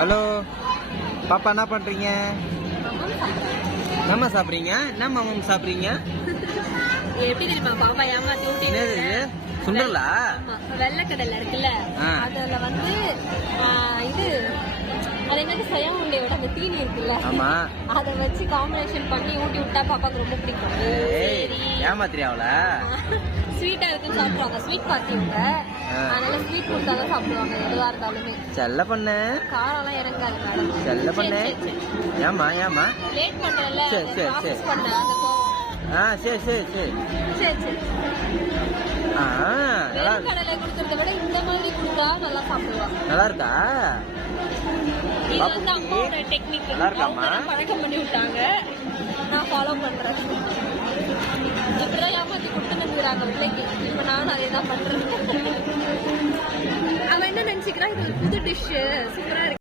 Hello பாப்பா, என்ன பண்றீங்க? மாமா சாப்பிட்றீங்க? என்ன மாமம் சாப்பிட்றீங்க? எப்படி தெரியுமா பாப்பா ஏமாத்தி என்னது சுண்டலா? வெள்ளைக்கடலை இருக்குல்ல, அதுல வந்து இது அது என்னது சயமுண்டையோட அந்த தீனி இருக்குல்ல, ஆமா, அதை வச்சு காம்பினேஷன் பண்ணி ஊட்டி விட்டா பாப்பாக்கு ரொம்ப பிடிக்கும். ஏமாத்திரியா அவள? ஸ்வீட்டா இருக்குன்னு சாப்பிடுவாங்க, ஸ்வீட் பார்ட்டிங்க, அதனால ஸ்வீட் கொடுத்தாதான் சாப்பிடுவாங்க எதுவா இருந்தாலுமே. செல்ல பண்ணு, காரெல்லாம் இறங்காது மேடம். செல்ல பண்ணு. ஏமா ஏமா லேட் பண்றல, ப்ராசஸ் பண்ண அந்த சரி சரி சரி சரி சரி. வெள்ளைக்கடலை கொடுக்கறத விட இந்த மாதிரி கொடுத்தா நல்லா சாப்பிடுவாங்க. நல்லா இருக்கா? இது வந்து அம்மாவோட டெக்னிக். நல்லா இருக்காமா? பழக்கம் பண்ணி விட்டாங்க, நான் ஃபாலோ பண்றேன். இப்பதான் ஏமாத்தி கொடுத்து நினைக்கிறாங்க பிள்ளைக்கு, இப்ப நானும் அதே தான் பண்றேன். அவன் என்ன நினைச்சுக்கிறான், இது ஒரு புது டிஷ், சூப்பரா இருக்கு.